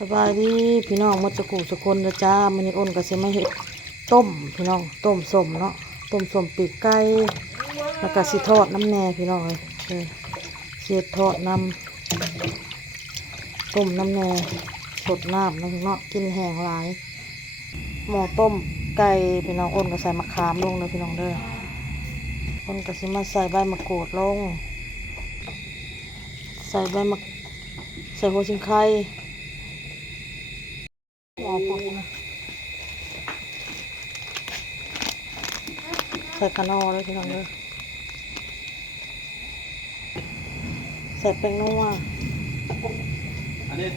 สบายดีพี่น้องมัจจุกูสกุลนะจ้ามันนี่อ้นก็สิมาเห็ดต้มพี่น้องต้มสมเนาะต้มสมปีกไก่แล้วก็สิทอดน้ำแหน่พี่น้องเลยเออเสียทอดน้ำต้มน้ำแหน่สดน้ำนะพี่น้องกินแห้งหลายหม้อต้มไก่พี่น้องอ้นก็ใส่มะขามลงเลยพี่น้องเด้ออ้นก็สิมาใส่ใบมะกรูดลง ใส่ใบมะใส่หัวชิงไข่ ใส่กระนอเลยพี่น้องเลยใส่แป้งนัวอันนี้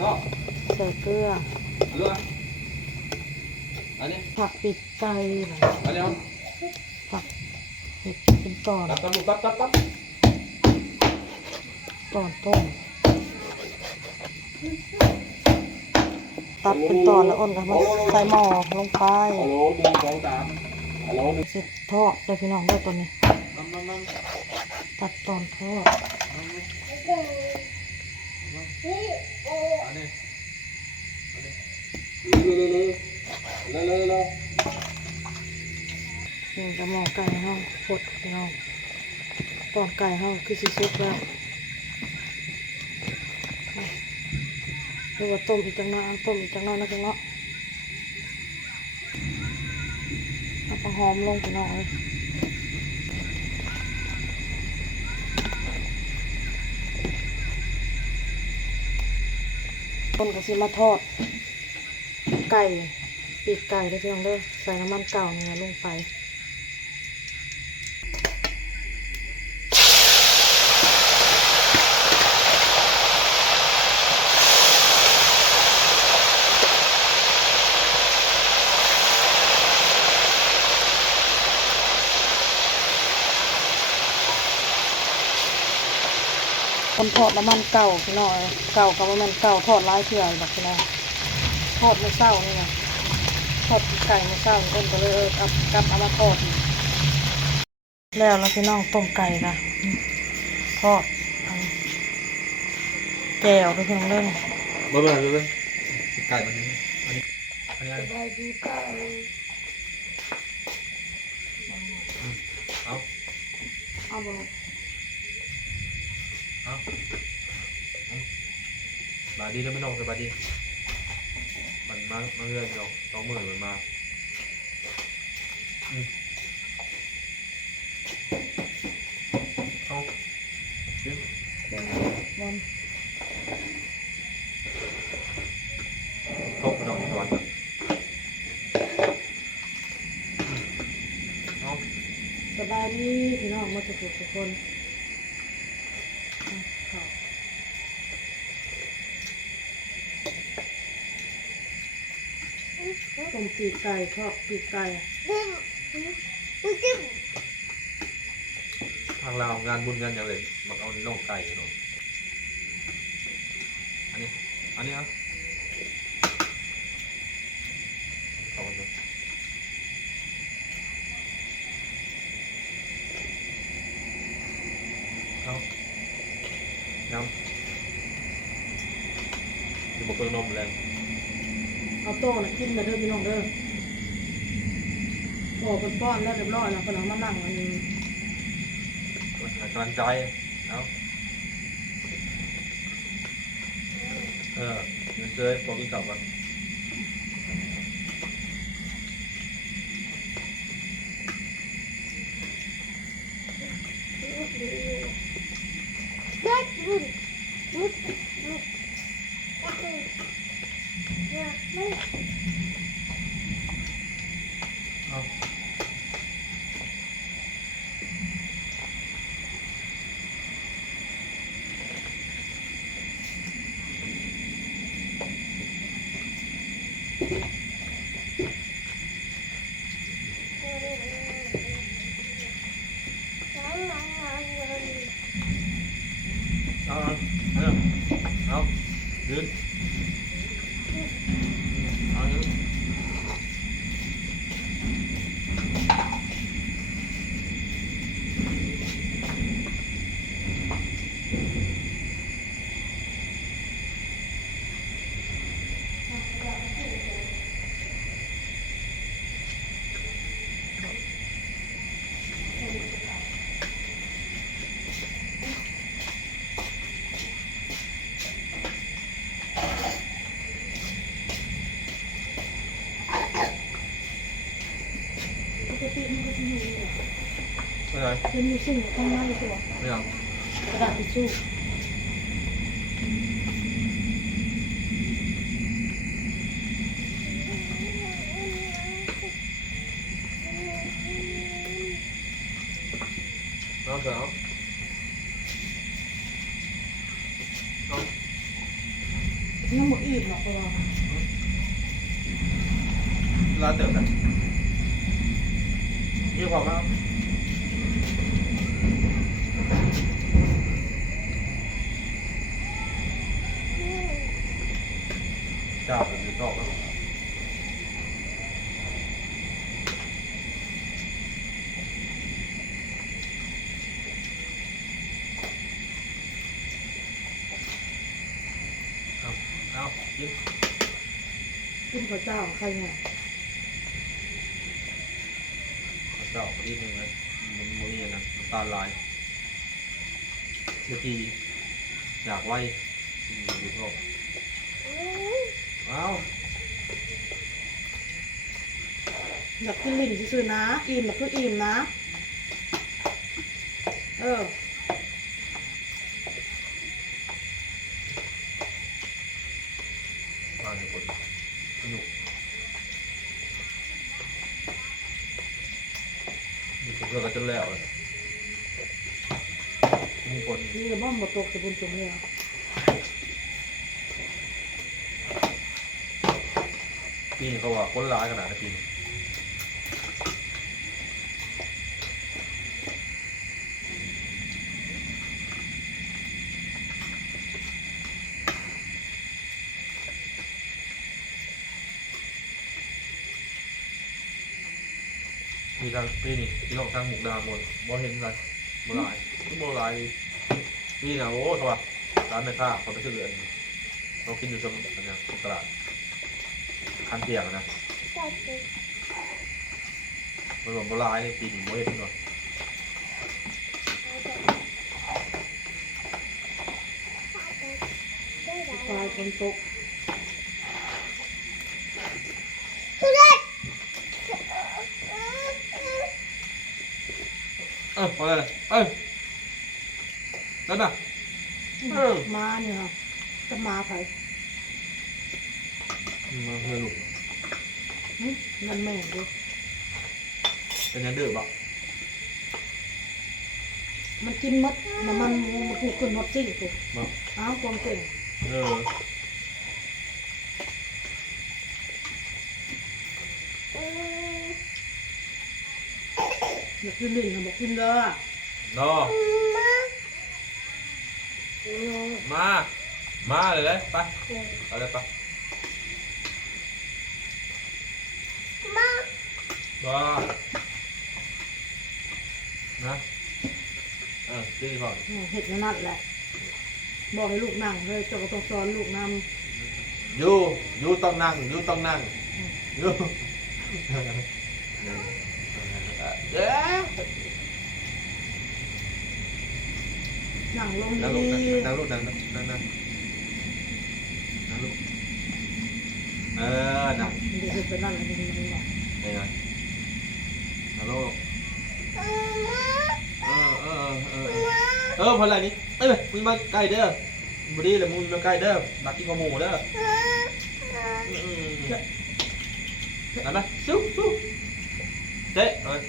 ก็ใส่เกลือเรืออันนี้ผักปิดไก่อันนี้ผักเห็ดเป็นตอนตับตับตับตับตับตอนต้ม ตัดเป็นตอนแล้วอ้นก็มาใส่หม้อลงไปเสร็จทอดเลยพี่น้องด้วยตัวนี้ ตัดตอนทอดอันนี้อันนี้เร็วจะหม้อไก่ห้องฟดพี่น้องตอนไก่ห้องคือสิสุกแล้ว รือว่าต้มอีกจังน้อยต้มอีกจังน้อยนะพี่เนาะเอาปังหอมลงไปหน่อยต้นก็สิมาทอด ไก่ปีกไก่ได้เพียงเด้อใส่น้ำมันเก่าเนี่ยลงไป คนทอดน้ำมันเก่าพี่น้อยเก่ากับว่ามันเก่าทอดร้ายเถื่อนแบบพี่น้อยทอดไม่เศร้านี่นะทอดไก่ไม่เศร้าต้นก็เลยเออกลับกลับเอามาทอดอีกแล้วแล้วพี่น้องต้มไก่ค่ะทอดเอาแก้วด้วยพี่น้องเล่นเบอร์เบอร์เบอร์ไก่มันนี้อันนี้อันนี้ไปดีไก่เอาเอา บเอาบาดีแล้วไม่ต้องสบายดี มันมามาเรื่อยเดียวสองหมื่นมันมาเอาดึงบอลทบดอกก่อนเอาสบายดีพี่น้องมาทุกทุกคนเอาข้าวต้ม ปีกไก่ชอบปีกไก่ทางเรางานบุญงานอย่างไรบักเอาน่องไก่เนาะอันนี้ อันนี้อะอาไปเลยเอาน้ำดูบอกเพิ่งนมแรง เอาโต๊ะนะกินมาเด้อพี่น้องเด้อโอ้เป็นป้อนแล้วเรียบร้อยแล้วก็น้องมานั่งอันนี้กำลังใจเอาเออเดี๋ยวเจอพอกินกลับกันเอา Ai. เป็นมีสิ่งข้างในตัวไม่เอากระดาษทิชชู่เอาเถอะเอาเอา ยังหมดอิ่มหรอกตัว ลาเติมกันยี่ห้อครับเจ้าเป็นชอบครับเอาเอากิน กินข้าวเจ้าใครเนี่ยเจ้าคนนี้หนึ่งนะมันมันมีนะน้ำตาลลายเมื่อกี้อยากไว้อืมอยู่ก็เอาอยากกินลิ้นซื่อๆนะ อิ่มแบบคืออิ่มนะ เออ มาหนึ่งคนสนุกมีค นเพื่อนกันจนแล้วเลยมีคนนี่จะบ้อมบตกจะบุญจมเลยปีนเขาว่าคนร้ายขนาดนั้นปีนางปีนี่พี่น้องทางหมุกดาหมดบ่เห็นอะไรบ่หลายบ่หลายนี่นะโอ้สวัสดร้านแม่ค้าเขาไปซื้ออันเรากินอยู่สมอันเนี้ยตลาดคันเตียงนะมันแบบบ่หลายเลยปีนี้บ่เห็นหน่อยปลายคนตก เออพอเลยเอ้ยนั่นน่ะเออมาเนี่ยค่ะจะมาไผมาเพื่อลูกหึเงินแม่งดูเป็นยังดื้อบ่มันกินมดน้ำมันมันถูกขึ้นมดซิ่งกูบ่อ้าวความเก่งเออ อยากกินลิ้นเขาบอกกินเลยนอมา มาเลยเลยไปเอาเลยไปบ้านะเออดื้อก่อนเห็ดนั่นแหละบอกให้ลูกนั่งเลยเจ้าก็ต้องสอนลูกนยูยูต้องนั่งยูต้องนั่งยู เอ๊ะำนั่งลงนั่งลูดีนั่งลูกนั่งนั่งนั่งนั่งลูกเออนั่งเดี๋ยวไปนั่นอะไรนี่นี่นี่ยังไงฮัลโหลเออเออเออเออเออพอไรนี่เอ้ยมึงมาใกล้เด้อบุรีเลยมึงมาใกล้เด้อมากินข้าวหมูเด้อนั่นนะสู้สู้ เจ๊เอ้ย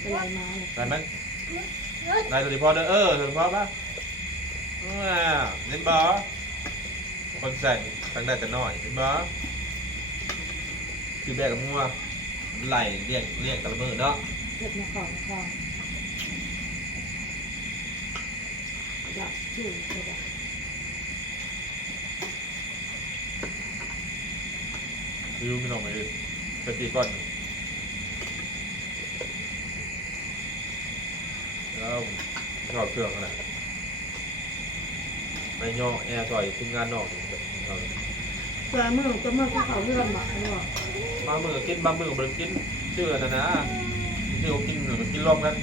เป็นไรมาเนี่ยได้ไหมได้ตัวดีพอเด้อเออตัวดีพอป่ะอ่าเล่นบอคนใส่ตั้งได้แต่น้อยเล่นบอคือแบกกับมัวไหลเรียกเรียกตะละมือเนาะเห็ดมาก่อนมาก่อนอยากชื่อเห็ดอะ ยูไม่ต้องไปสตีก่อนแล้วชอบเครื่องขนาดไม่ย่อแอร์ซอยทีมงานนอกนี่เอาแต่เมื่อจะเมื่อที่เขาเลื่อนมาเนี่ยมามือกินบางมือบ่ไปกินชื่ออะไรนะชื่อกินหรือกินร่วมกัน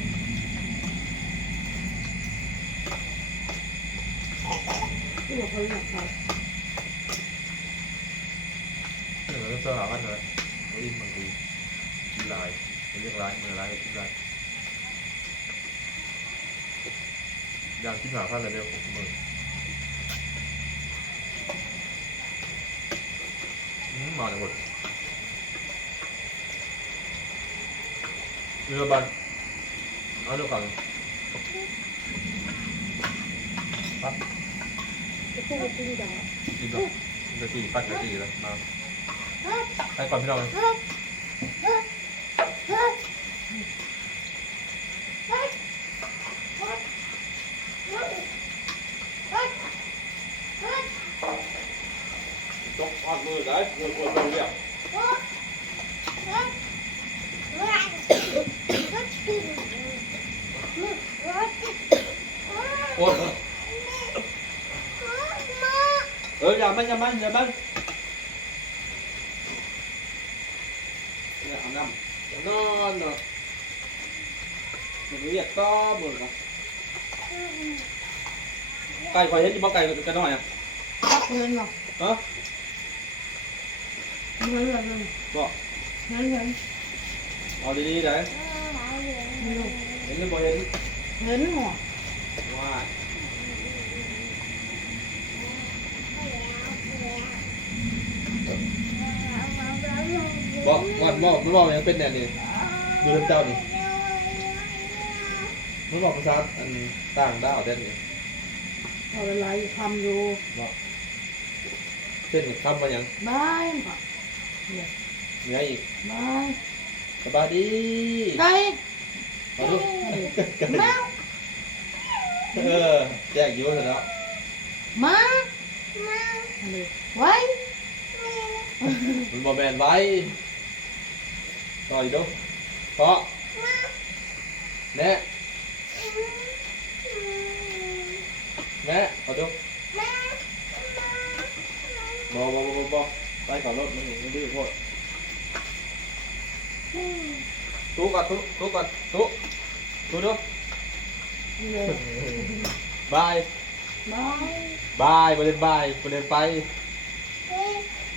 ที่ว่าเขาเลื่อนเขา เออเสื้อหากันเลยเขาอินบางทีกินลายเป็นเรื่องร้ายเมื่อร้ายกินลายอย่างที่หาพันอะไรเดียวมมืออืมาจากหมดเรือบันเอาเรือกันปั๊บจะพูดกับพี่ดังกินแบบนาทีปั้นนาทีแล้วมา ให้ก่อนพี่น้องเลยจกออดมือได้มือปวดตรงเรียบโอ้ยเอออย่ามันอย่ามันอย่ามัน เนี่ยอาบน้ำอย่านอนเนาะมันเรียกก็มือนะไก่คอยเห็นยี่บ่ไก่กันหน่อยอะ รักเงินหรอ ฮะ เงินเงินเงิน บ่ เงินเงิน เอาดีๆได้เห็นหรือบ่เห็น เงิน หัวว่าบอกก่อนบอกมันบอกยังเป็นแน่นี่ดูเจ้านี่มันบอกภาษาอันต่างดาวเด่นนี่เอาเวลาทำอยู่บอกเช่นคำว่าหยังบายค่ะมีอะไรอีกบายสบายดีไก่มาลูกแมวเออแจกอยุ่เสร็จแล้วมาอะไรไว้มันบอแมนไว้ ต่ออีกดูเพราะแน่แม่เอาดูบอบอบอบอไปก่อนรถมันมันดื้อโคตรตู้ก่อนตู้ตู้ก่อนตู้ตู้ดูเลยบายบายบายประเด็นบายประเด็นไป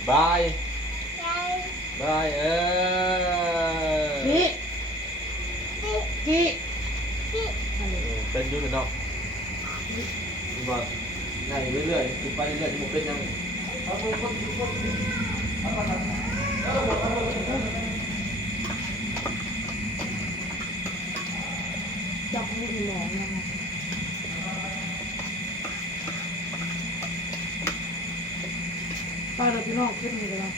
บายบายเออกี่กี่อะไร เป็นอยุ่งเนาะดูก่อนง่ายเรื่อยๆกินไปเรื่อยๆที่ผมเป็นยังเอาคนคนคนเอาคนเอาคนเอาคนจับมือหมองยังไงไปเลยพี่น้องขึ้นเลยนะ